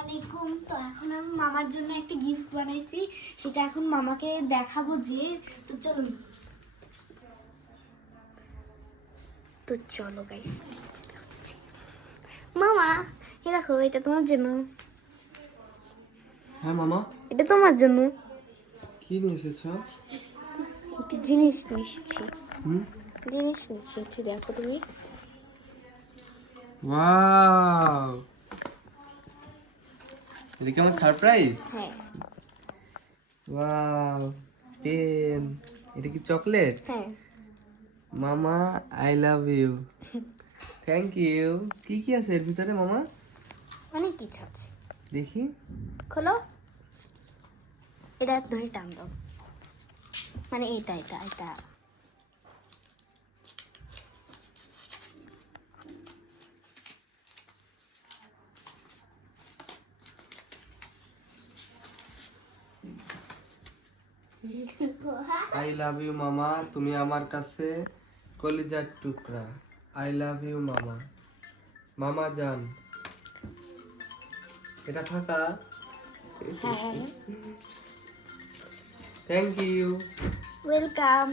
আলাইকুম। তো এখন আমি মামার জন্য একটা গিফট বানাইছি, সেটা এখন মামাকে দেখাবো। তো চলো গাইস, মামা এ দেখো, এটা তোমার জন্য। হ্যাঁ মামা, এটা তোমার জন্য কি নিয়ে এসেছো? একটা জিনিস নিচ্ছি। হুম, দেখো তুমি। ওয়াও, এটা কি আমার সারপ্রাইজ? হ্যাঁ ওয়াও, পেন। এটা কি চকলেট? হ্যাঁ। মামা I love you. Thank you. কি কি আছে এর ভিতরে মামা? অনেক কিছু আছে। দেখি। খোলো, এটা ধরে টান দাও, মানে এটা এটা এটা। আই লাভ ইউ মামা, তুমি আমার কাছে কলিজার টুকরা। আই লাভ ইউ মামা। মামা জান, এটা ফাটা। হ্যাঁ, থ্যাংক ইউ। ওয়েলকাম।